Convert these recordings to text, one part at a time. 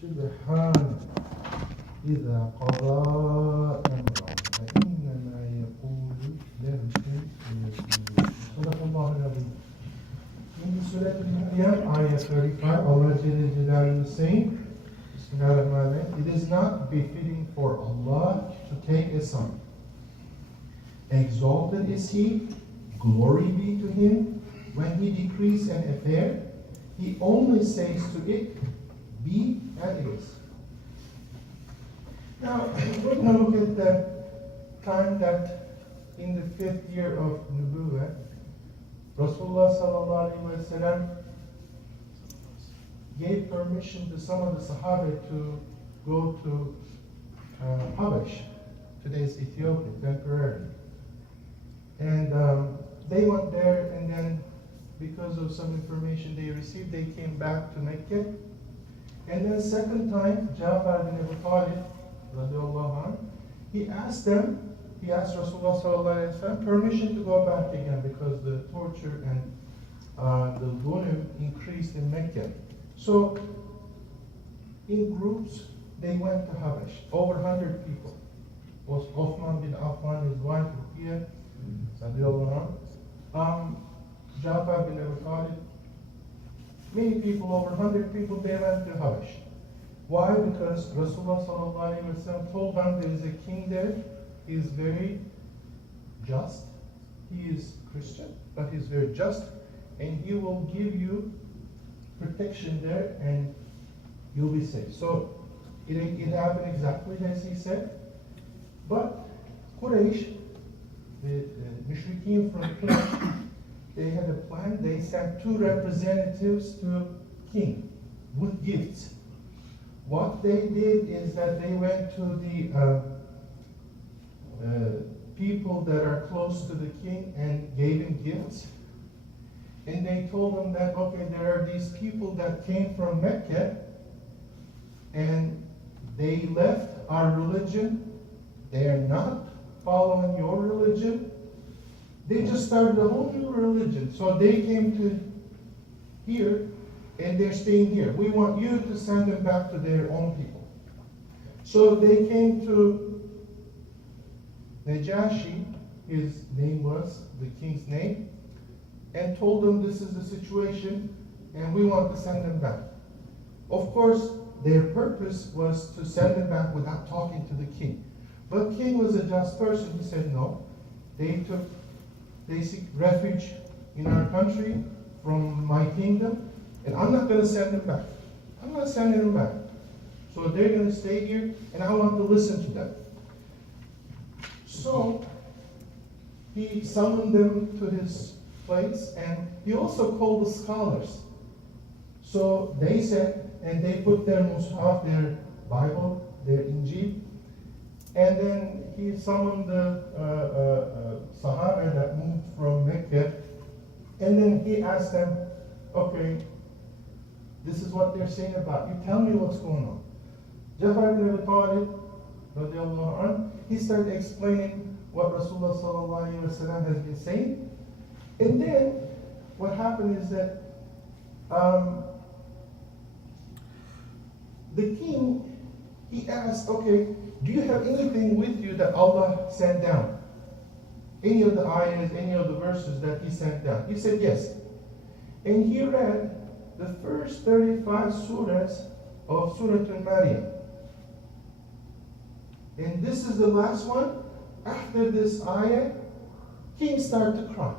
سبحانه إذا قضى أمرا فإنما يقول له كن فيكون. صدق الله العظيم. In the Surah Maryam, Ayah 35, Allah Jalla is saying, Bismillahirrahmanirrahim, it is not befitting for Allah to take a son. Exalted is He, glory be to Him. When He decrees an affair, He only says to it, be and it is. Now, we're going to look at the time that in the 5th year of Nubuwwah, Rasulullah sallallahu alaihi wasallam gave permission to some of the Sahaba to go to Habash, today's Ethiopia, temporarily. And they went there, and then because of some information they received, they came back to Mecca. And then second time, Ja'far bin Abi Talib, radiallahu anhu, he asked Rasulullah sallallahu alaihi wasallam permission to go back again because the torture and the volume increased in Mecca. So in groups, they went to Habash, over 100 people. Was Uthman bin Affan, his wife Ruqiyya, radiallahu anhu, Ja'far bin Abi Talib, many people, over 100 people, they went to Habash. Why? Because Rasulullah sallallahu alaihi wasallam told them there is a king there. He is very just. He is Christian, but he's very just, and he will give you protection there, and you'll be safe. So it happened exactly as he said. But Quraysh, the Mushrikeen from Quraysh, they had a plan. They sent 2 representatives to king with gifts. What they did is that they went to the people that are close to the king and gave him gifts. And they told them that, okay, there are these people that came from Mecca and they left our religion. They are not following your religion. They just started a whole new religion. So they came to here and they're staying here. We want you to send them back to their own people. So they came to Najashi, his name was, the king's name, and told them this is the situation and we want to send them back. Of course, their purpose was to send them back without talking to the king. But king was a just person. He said no. They seek refuge in our country from my kingdom, and I'm not going to send them back. I'm not sending them back. So they're going to stay here, and I want to listen to them. So he summoned them to his place, and he also called the scholars. So they said, and they put their Mus'haf, their Bible, their Injil, and then he summoned the Sahaba that moved from Mecca, and then he asked them, okay, this is what they're saying about you. Tell me what's going on. Ja'far bin Abi Talib, radiallahu anhu, he started explaining what Rasulullah sallallahu alaihi wasallam has been saying. And then what happened is that the king, he asked, okay, do you have anything with you that Allah sent down? Any of the ayahs, any of the verses that He sent down? He said yes. And he read the first 35 surahs of Surah Maryam. And this is the last one. After this ayah, king started to cry.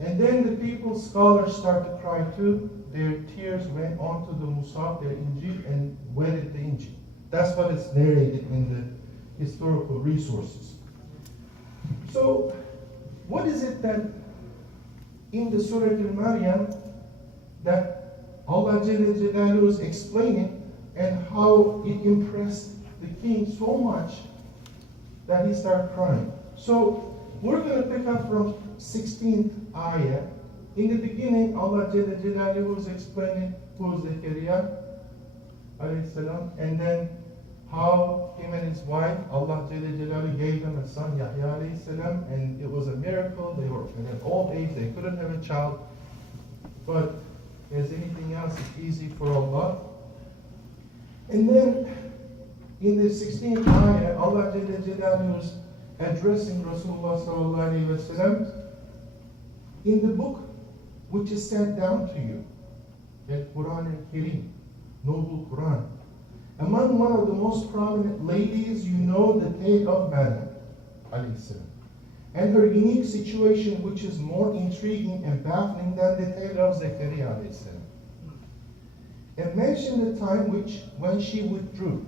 And then the people, scholars, start to cry too. Their tears went onto the Mus'haf, their Injil, and wetted the Injil. That's what is narrated in the historical resources. So, what is it that in the Surah Al-Maryam that Allah Jalla Jalaluhu is explaining, and how it impressed the king so much that he started crying? So, we're going to pick up from 16th ayah. In the beginning, Allah Jalla Jalaluhu was explaining who was Zakaria, alayhi salam, and then how him and his wife, Allah Jalla Jalaluhu gave them a son, Yahya alayhi salam, and it was a miracle. They were in an old age, they couldn't have a child. But as anything else is easy for Allah. And then in the 16th ayah, Allah Jalla Jalaluhu was addressing Rasulullah sallallahu alaihi wasallam in the book which is sent down to you, the Quran al-Kareem, noble Quran. Among one of the most prominent ladies, you know the tale of Maryam alayhi salam, and her unique situation, which is more intriguing and baffling than the tale of Zakaria alayhi salam. And mention the time when she withdrew.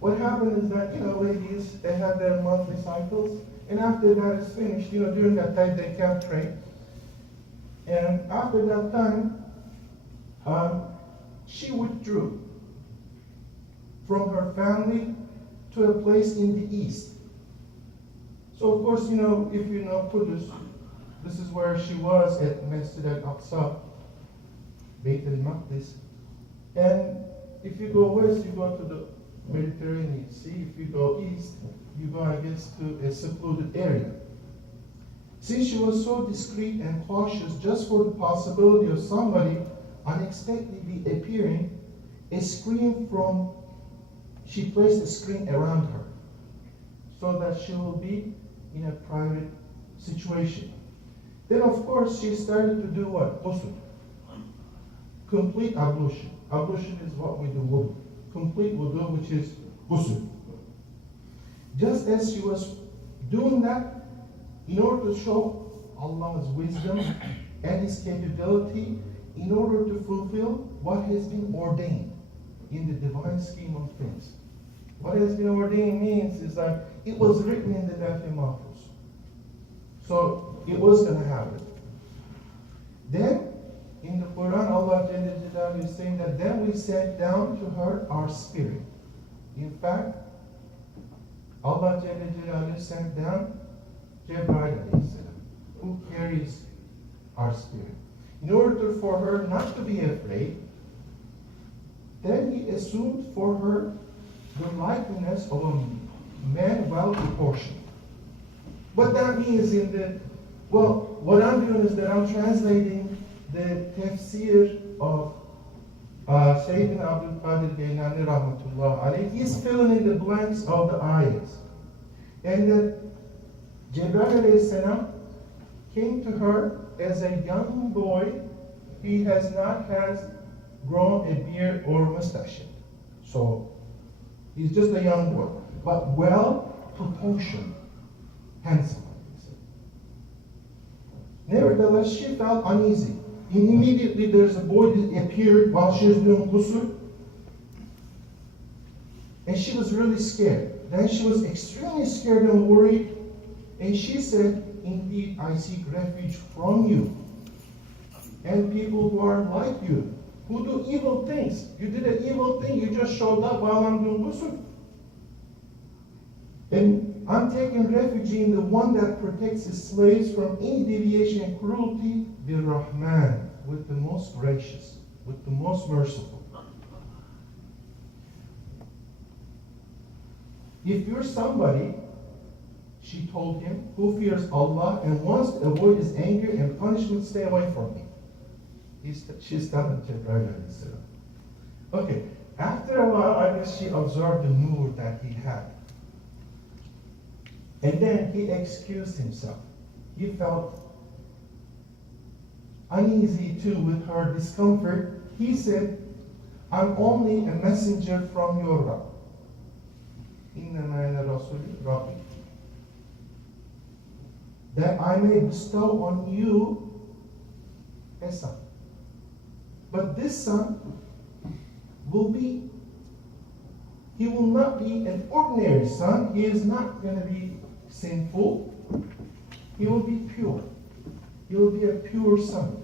What happened is that, ladies, they have their monthly cycles, and after that is finished, during that time they can't pray. And after that time, she withdrew from her family to a place in the east. So of course, if you know Qudus, this is where she was at Masjid Al-Aqsa, Bayt al-Maqdis. And if you go west, you go to the Mediterranean Sea. If you go east, you go, I guess, to a secluded area. Since she was so discreet and cautious, just for the possibility of somebody unexpectedly appearing, she placed a screen around her so that she will be in a private situation. Then, of course, she started to do what? Ghusl. Complete ablution. Ablution is what we do, wudu. Complete wudu, which is ghusl. Just as she was doing that, in order to show Allah's wisdom and His capability, in order to fulfill what has been ordained in the divine scheme of things. What has been ordained means is that it was written in the Lawh Mahfuz. So it was going to happen. Then, in the Quran, Allah is saying that then we sent down to her our spirit. In fact, Allah sent down Jibreel, who carries our spirit. In order for her not to be afraid, then He assumed for her the likeness of a man well proportioned. What that means what I'm doing is that I'm translating the tafsir of Sayyidina Abdul Qadir Jailani rahmatullah alayhi. He's filling in the blanks of the ayahs. And that Jibreel alayhi salam came to her as a young boy. He has not grown a beard or mustache. So he's just a young boy, but well proportioned, handsome. Nevertheless, she felt uneasy. And immediately there's a boy that appeared while she was doing ghusl. And she was really scared. Then she was extremely scared and worried. And she said, "Indeed, I seek refuge from you and people who are like you, who do evil things. You did an evil thing. You just showed up while I'm doing ghusl. And I'm taking refuge in the one that protects his slaves from any deviation and cruelty, the Rahman, with the most gracious, with the most merciful. If you're somebody," she told him, "who fears Allah and wants to avoid His anger and punishment, stay away from me." She's telling Jibreel. Okay, after a while, I guess she observed the nur that he had. And then he excused himself. He felt uneasy too with her discomfort. He said, "I'm only a messenger from your Rabb. That I may bestow on you a son. But this son he will not be an ordinary son. He is not going to be sinful. He will be pure. He will be a pure son.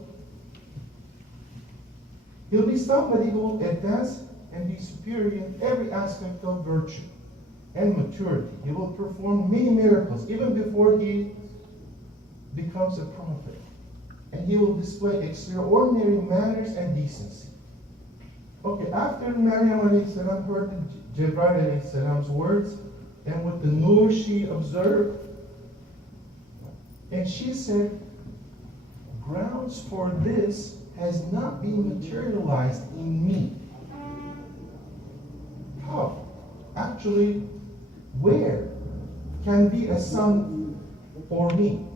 He'll be somebody who will advance and be superior in every aspect of virtue and maturity. He will perform many miracles even before he becomes a prophet. And he will display extraordinary manners and decency." Okay, after Maryam alayhi salam heard Jibreel alayhi salam's words, and with the nur she observed, and she said, "Grounds for this has not been materialized in me. How? Actually, where can be a son for me?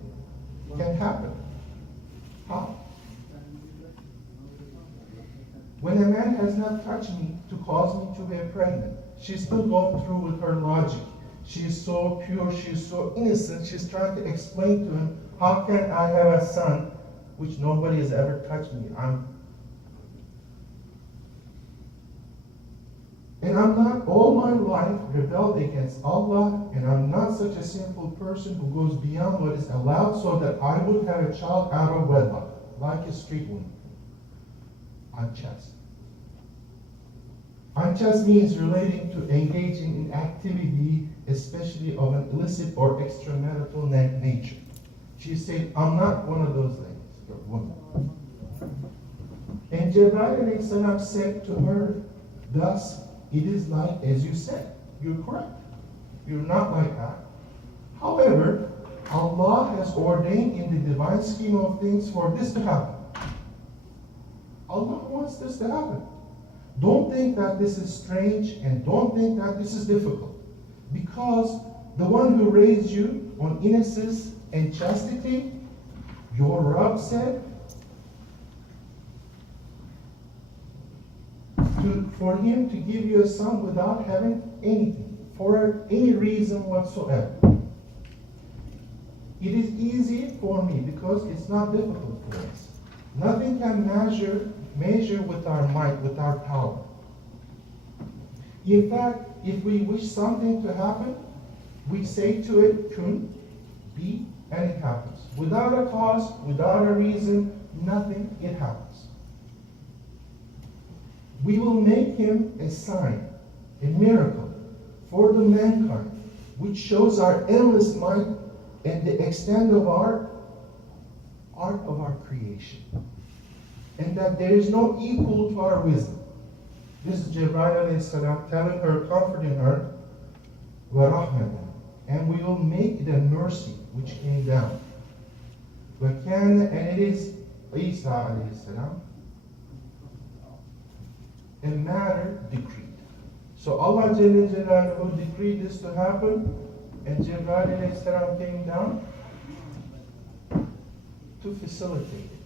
Can happen. How? When a man has not touched me to cause me to be pregnant, she's still going through with her logic. She's so pure, she's so innocent, she's trying to explain to him, how can I have a son which nobody has ever touched me? And I'm not all my life rebelled against Allah, and I'm not such a sinful person who goes beyond what is allowed so that I would have a child out of wedlock, like a street woman. Unchaste. Unchaste means relating to engaging in activity, especially of an illicit or extramarital nature. She said, I'm not one of those ladies, but woman. And Jibreel said to her, thus, it is like as you said. You're correct. You're not like that. However, Allah has ordained in the divine scheme of things for this to happen. Allah wants this to happen. Don't think that this is strange and don't think that this is difficult. Because the one who raised you on innocence and chastity, your Rabb said, for him to give you a son without having anything, for any reason whatsoever. It is easy for me because it's not difficult for us. Nothing can measure with our might, with our power. In fact, if we wish something to happen, we say to it, kun, be, and it happens. Without a cause, without a reason, nothing, it happens. We will make him a sign, a miracle for the mankind, which shows our endless might and the extent of our art of our creation. And that there is no equal to our wisdom. This is Jibreel telling her, comforting her, وَرَحْمَةً, and we will make it a mercy which came down. And it is Isa alayhi salam, a matter decreed. So Allah Jalla Jalaluhu decreed this to happen, and Jibreel alayhi salam came down to facilitate it.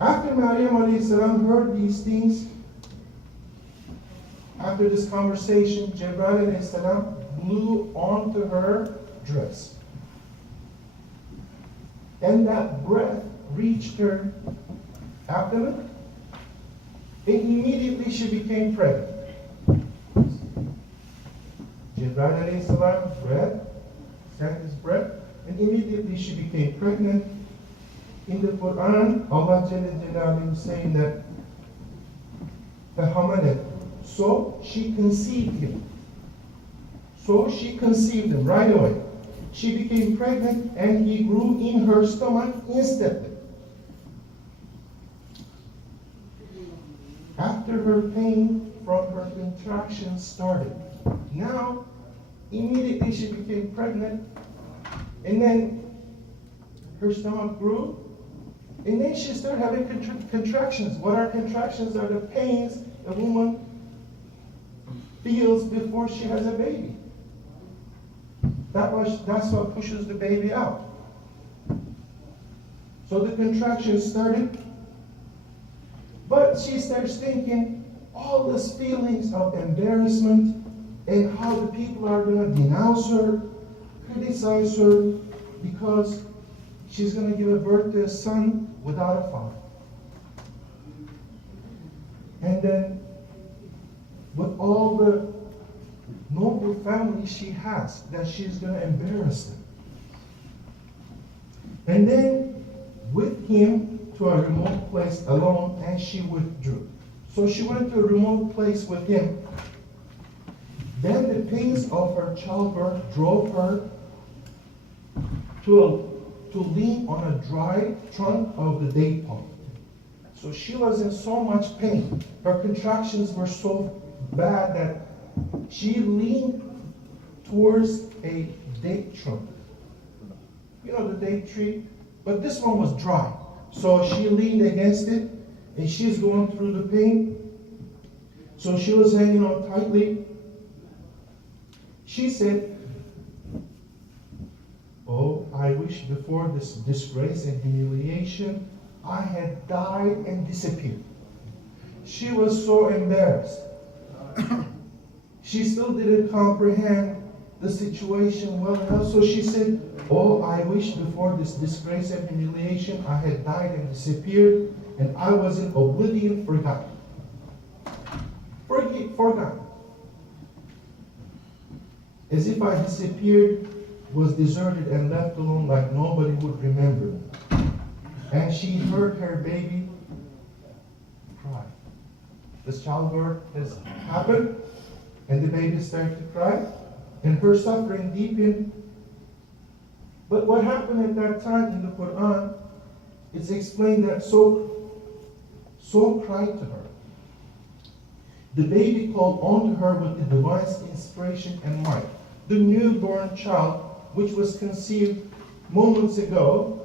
After Maryam alayhi salam heard these things, after this conversation, Jibreel alayhi salam blew onto her dress. And that breath reached her abdomen, and immediately she became pregnant. Jibreel alayhi salam sent his breath, and immediately she became pregnant. In the Quran, Allah Jalla Jalaluhu is saying that فَحَمَلَتْ, so she conceived him. So she conceived him right away. She became pregnant and he grew in her stomach instantly. After her pain from her contractions started. Now, immediately she became pregnant, and then her stomach grew, and then she started having contractions. What are contractions? Are the pains a woman feels before she has a baby. That's what pushes the baby out. So the contractions started, but she starts thinking all these feelings of embarrassment and how the people are going to denounce her, criticize her, because she's going to give a birth to a son without a father. And then, with all the noble family she has, that she's going to embarrass them. And then, with him to a remote place alone, and she withdrew. So she went to a remote place with him. Then the pains of her childbirth drove her to lean on a dry trunk of the date palm. So she was in so much pain. Her contractions were so bad that she leaned towards a date trunk. You know the date tree? But this one was dry. So she leaned against it, and she's going through the pain. So she was hanging on tightly. She said, "Oh, I wish before this disgrace and humiliation, I had died and disappeared." She was so embarrassed. She still didn't comprehend the situation well enough, so she said, "Oh, I wish before this disgrace and humiliation, I had died and disappeared, and I was in oblivion, forgotten." Forgotten. As if I disappeared, was deserted and left alone, like nobody would remember me. And she heard her baby cry. This childbirth has happened, and the baby started to cry, and her suffering deepened. But what happened at that time in the Quran, it's explained that so cried to her. The baby called on to her with the divine inspiration and might. The newborn child, which was conceived moments ago,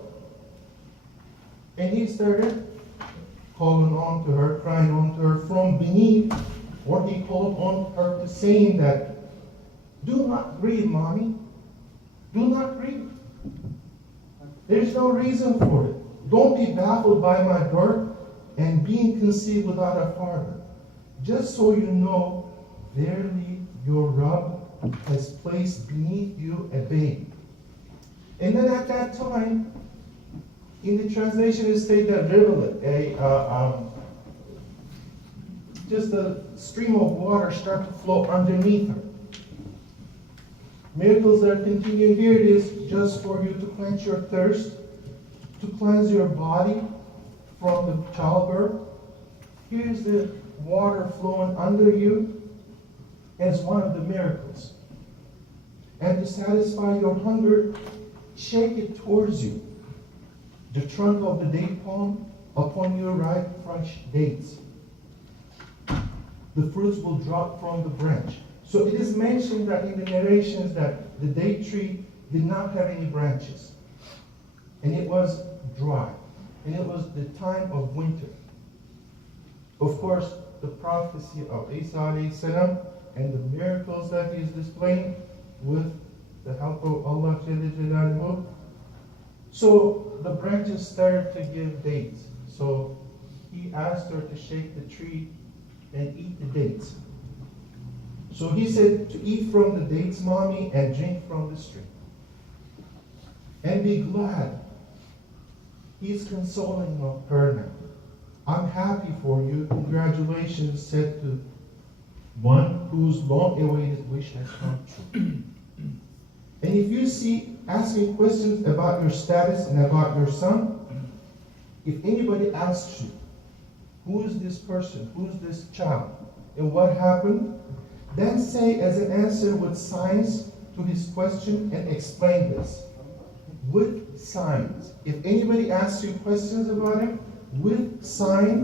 and he started calling on to her, crying on to her from beneath, or he called on her to saying that, "Do not grieve, mommy. Do not grieve. There's no reason for it. Don't be baffled by my birth and being conceived without a father. Just so you know, verily your Rabb has placed beneath you a baby." And then at that time, in the translation it stated that rivulet, just a stream of water started to flow underneath her. Miracles that continue here. It is just for you to quench your thirst, to cleanse your body from the childbirth. Here's the water flowing under you as one of the miracles. And to satisfy your hunger, shake it towards you. The trunk of the date palm, upon your ripe fresh dates. The fruits will drop from the branch. So it is mentioned that in the narrations that the date tree did not have any branches. And it was dry. And it was the time of winter. Of course, the prophecy of Isa alayhi salam and the miracles that he is displaying with the help of Allah Jalla Jalaluhu. So the branches started to give dates. So he asked her to shake the tree and eat the dates. So he said to eat from the dates, mommy, and drink from the stream. And be glad. He's consoling her now. I'm happy for you. Congratulations, said to one whose long-awaited wish has come true. And if you see asking questions about your status and about your son, if anybody asks you, who is this person, who is this child, and what happened, then say as an answer with signs to his question and explain this. With signs. If anybody asks you questions about him, with signs,